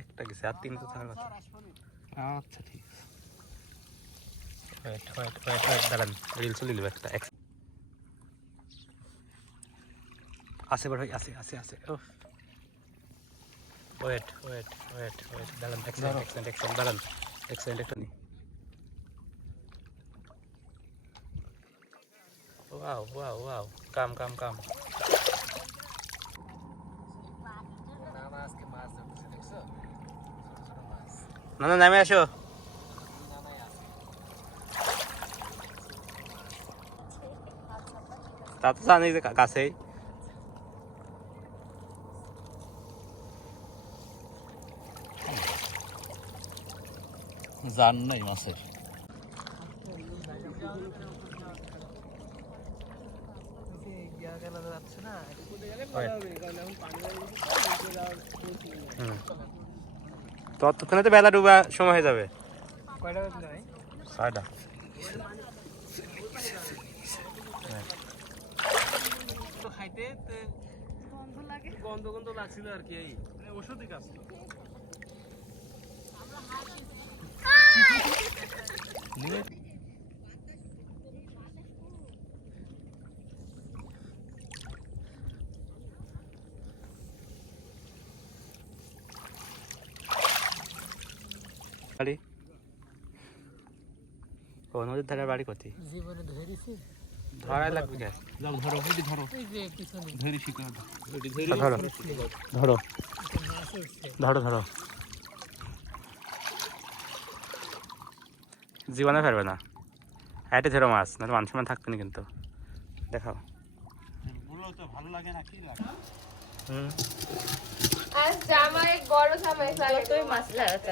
একটা গেছে আর তিনটে থাকার কথা আচ্ছা ঠিক আছে। ওয়েট ওয়েট ওয়েট ওয়েট দাঁড়ান রিল চলে নিব একটা এক আছে বড় ভাই আছে আছে আছে। ও ওয়েট ওয়েট ওয়েট ওয়েট দাঁড়ান এক সেকেন্ড এক সেকেন্ড এক সেকেন্ড দাঁড়ান এক একটা নি। Wow wow wow come come come. না না নামে আসো। তা তো জানি কাছেই। জান নাই মাছের। হুম। ততক্ষণে তো বেলা ডুবা সময় হয়ে যাবে। ছয়টা। খাইতে গন্ধ গন্ধ লাগছিল আর কি এই। মানে ওষুধই কাজ! তো। বাড়ি ও নদীর ধারে বাড়ি কোথায়? জীবনে ধরেছি। ধরাই লাগবে যাও ধরো ওইটি ধরো। ওই যে পিছনে। ধরি শিখো ধরো ধরো ধরো। ধরো। জীবনে ফেরবে না। হাইটে ধরো মাছ নাহলে মানুষ মান থাকতো না কিন্তু। দেখাও। তো ভালো লাগে না কি লাগে? হুম। আর জামাই বড় জামাই সালে তুই মাছ লাগাতে